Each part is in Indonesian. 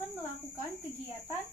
akan melakukan kegiatan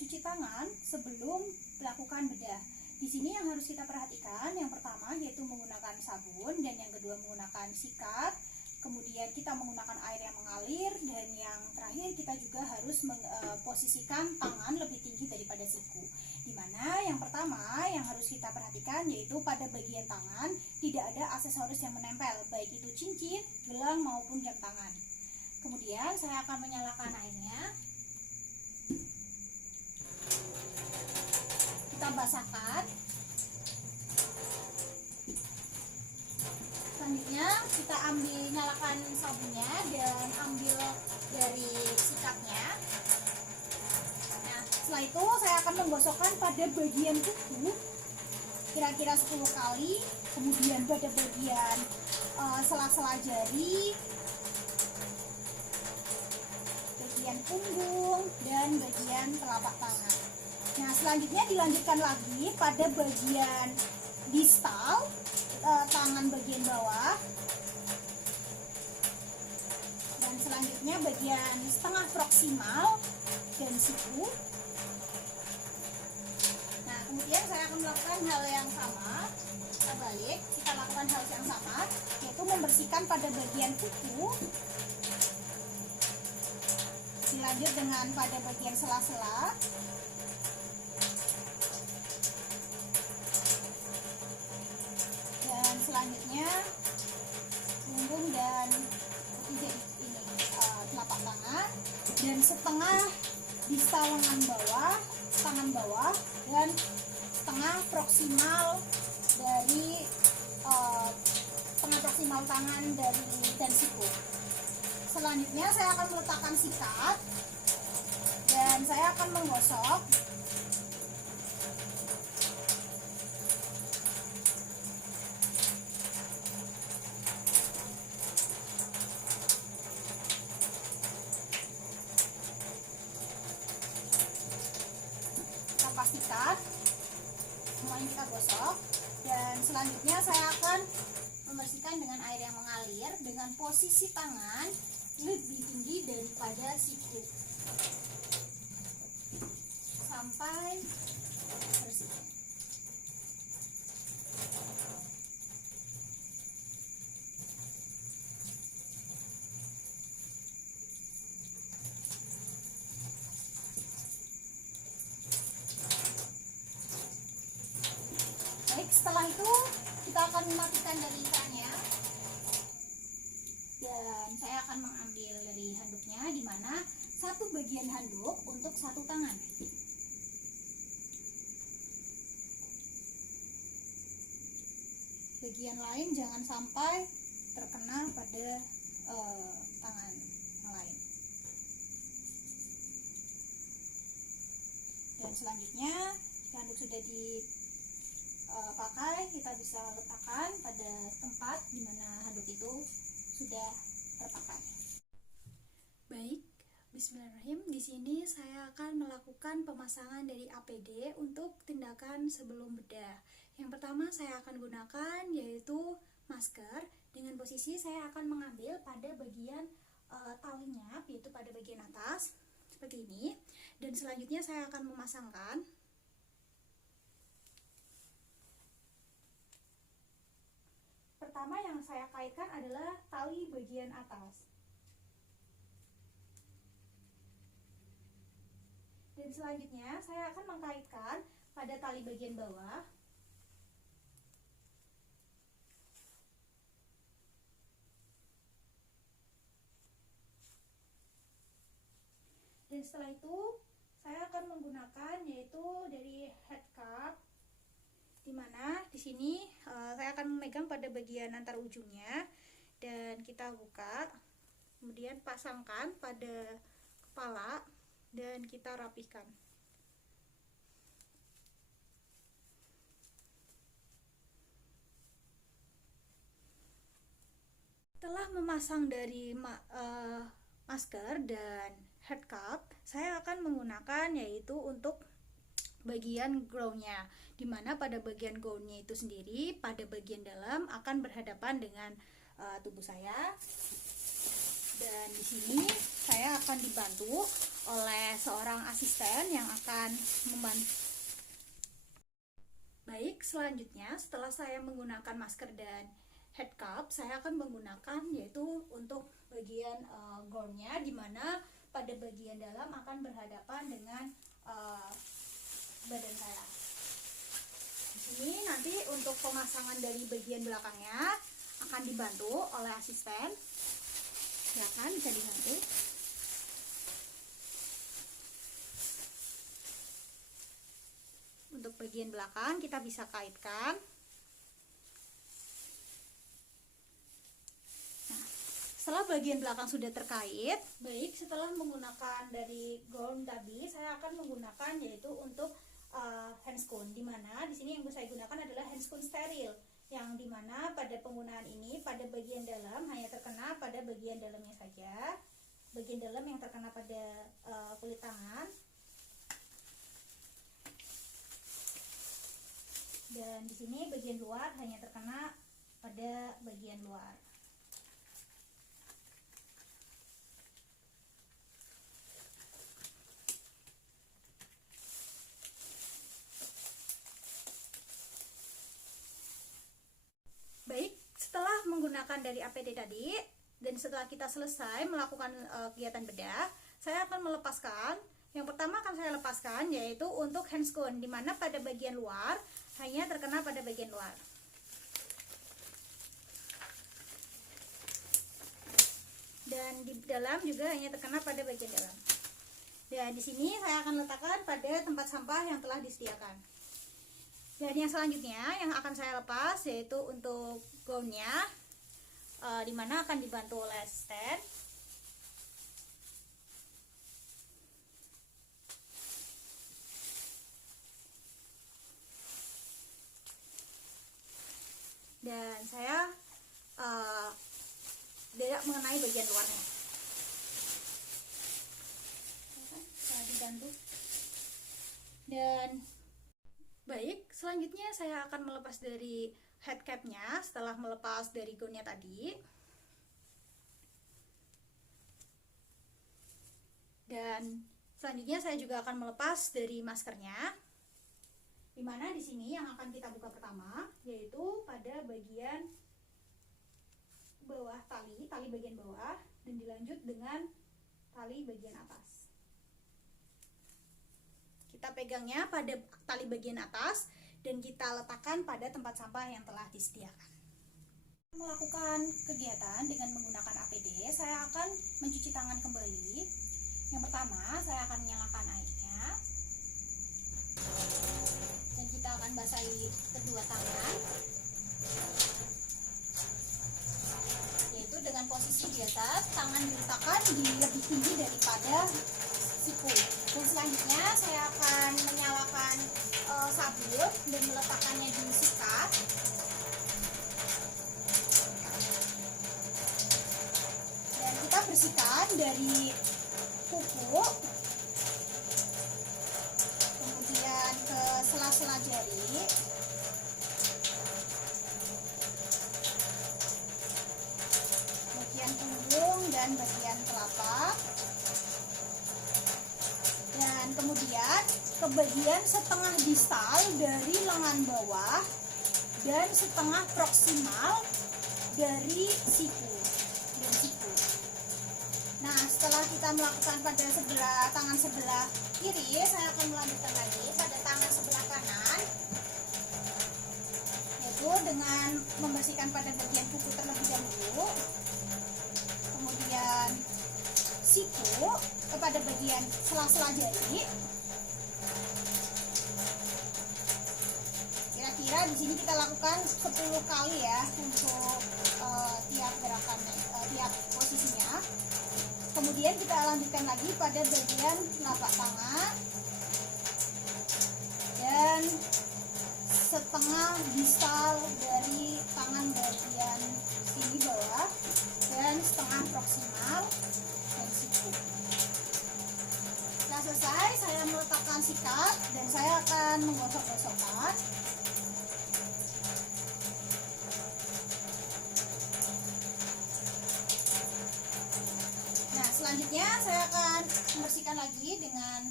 cuci tangan sebelum melakukan bedah. Di sini yang harus kita perhatikan, yang pertama yaitu menggunakan sabun, dan yang kedua menggunakan sikat. Kemudian kita menggunakan air yang mengalir, dan yang terakhir kita juga harus memposisikan tangan lebih tinggi daripada siku. Dimana yang pertama yang harus kita perhatikan yaitu pada bagian tangan tidak ada aksesoris yang menempel, baik itu cincin, gelang maupun jam tangan. Kemudian saya akan menyalakan airnya. Kita basahkan. Selanjutnya kita nyalakan sabunnya dan ambil dari sikatnya. Nah, setelah itu saya akan menggosokkan pada bagian kuku kira-kira 10 kali, kemudian pada bagian sela-sela jari, bagian punggung, dan bagian telapak tangan. Nah, selanjutnya dilanjutkan lagi pada bagian distal, tangan bagian bawah, dan selanjutnya bagian setengah proksimal dan siku. Nah, kemudian saya akan melakukan hal yang sama. Kita balik, kita lakukan hal yang sama, yaitu membersihkan pada bagian kuku, dilanjut dengan pada bagian sela-sela, dan selanjutnya punggung dan ini telapak tangan, dan setengah distal lengan bawah, tangan bawah, dan setengah proksimal dari setengah proksimal tangan dari dan siku. Selanjutnya saya akan meletakkan sikat dan saya akan menggosok. Kita pastikan semuanya kita gosok, dan selanjutnya saya akan membersihkan dengan air yang mengalir dengan posisi tangan lebih tinggi daripada siku sampai bersih. Baik, setelah itu kita akan mematikan dari ikannya, dan saya akan mengambil dari handuknya, di mana satu bagian handuk untuk satu tangan. Bagian lain jangan sampai terkena pada tangan yang lain. Dan selanjutnya handuk sudah dipakai, kita bisa letakkan pada tempat di mana handuk itu sudah terpakai. Baik, bismillahirrahmanirrahim. Di sini saya akan melakukan pemasangan dari APD untuk tindakan sebelum bedah. Yang pertama saya akan gunakan yaitu masker. Dengan posisi saya akan mengambil pada bagian talinya, yaitu pada bagian atas seperti ini. Dan selanjutnya saya akan memasangkan. Pertama yang saya kaitkan adalah tali bagian atas. Dan selanjutnya saya akan mengkaitkan pada tali bagian bawah. Dan setelah itu saya akan menggunakan yaitu dari head cap, di mana di sini saya akan memegang pada bagian antar ujungnya, dan kita buka, kemudian pasangkan pada kepala dan kita rapihkan. Setelah memasang dari masker dan head cap, saya akan menggunakan yaitu untuk bagian gownnya, dimana pada bagian gownnya itu sendiri pada bagian dalam akan berhadapan dengan tubuh saya, Dan di sini saya akan dibantu oleh seorang asisten yang akan membantu. Baik, selanjutnya setelah saya menggunakan masker dan head cap, saya akan menggunakan yaitu untuk bagian gownnya, dimana pada bagian dalam akan berhadapan dengan badan saya. Di sini nanti untuk pemasangan dari bagian belakangnya akan dibantu oleh asisten. Silakan bisa dibantu. Untuk bagian belakang kita bisa kaitkan. Nah, setelah bagian belakang sudah terkait, baik, setelah menggunakan dari gown tadi, saya akan menggunakan yaitu untuk handscoon, dimana di sini yang saya gunakan adalah handscoon steril, yang dimana pada penggunaan ini pada bagian dalam hanya terkena pada bagian dalamnya saja, bagian dalam yang terkena pada kulit tangan, dan di sini bagian luar hanya terkena pada bagian luar. Baik, setelah menggunakan dari APD tadi dan setelah kita selesai melakukan kegiatan bedah, saya akan melepaskan. Yang pertama akan saya lepaskan yaitu untuk handscoon, di mana pada bagian luar hanya terkena pada bagian luar. Dan di dalam juga hanya terkena pada bagian dalam. Dan di sini saya akan letakkan pada tempat sampah yang telah disediakan. Dan yang selanjutnya yang akan saya lepas yaitu untuk gownnya, dimana akan dibantu oleh asisten. Dan saya tidak mengenai bagian luarnya. Saya dibantu. Dan baik, selanjutnya saya akan melepas dari head capnya setelah melepas dari gownnya tadi. Dan selanjutnya saya juga akan melepas dari maskernya, dimana di sini yang akan kita buka pertama yaitu pada bagian bawah tali bagian bawah, dan dilanjut dengan tali bagian atas. Kita pegangnya pada tali bagian atas dan kita letakkan pada tempat sampah yang telah disediakan. Melakukan kegiatan dengan menggunakan APD, saya akan mencuci tangan kembali. Yang pertama, saya akan menyalakan airnya. Dan kita akan basahi kedua tangan. Yaitu dengan posisi biasa, tangan diletakkan di lebih tinggi daripada siku. Dan selanjutnya saya akan menyalakan sabun dan meletakkannya di sikat. Dan kita bersihkan dari kuku, kemudian ke sela-sela jari, bagian punggung dan bagian telapak. Dan kemudian ke bagian setengah distal dari lengan bawah dan setengah proksimal dari siku dan siku. Nah, setelah kita melakukan pada tangan sebelah kiri, saya akan melanjutkan lagi pada tangan sebelah kanan, yaitu dengan membersihkan pada bagian kuku terlebih dahulu, kemudian siku kepada bagian sela-sela jari. Kira-kira di sini kita lakukan 10 kali ya untuk tiap gerakan, tiap posisinya. Kemudian kita lanjutkan lagi pada bagian telapak tangan dan setengah distal dari tangan bagian sini bawah dan setengah proksimal dan siku. Setelah selesai, saya meletakkan sikat dan saya akan menggosok-gosokkan. Selanjutnya saya akan membersihkan lagi dengan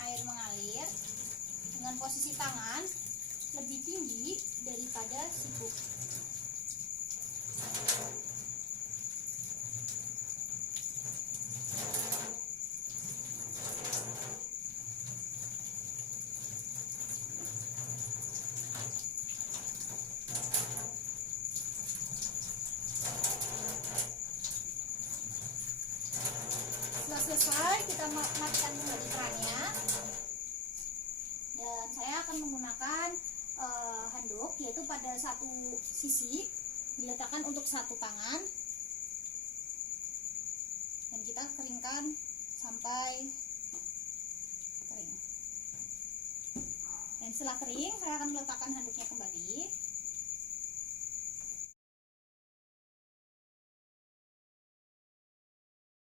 air mengalir dengan posisi tangan lebih tinggi daripada siku. Setelah selesai, kita matikan kembali kerannya, dan saya akan menggunakan handuk, yaitu pada satu sisi diletakkan untuk satu tangan, dan kita keringkan sampai kering. Dan setelah kering, saya akan meletakkan handuknya kembali.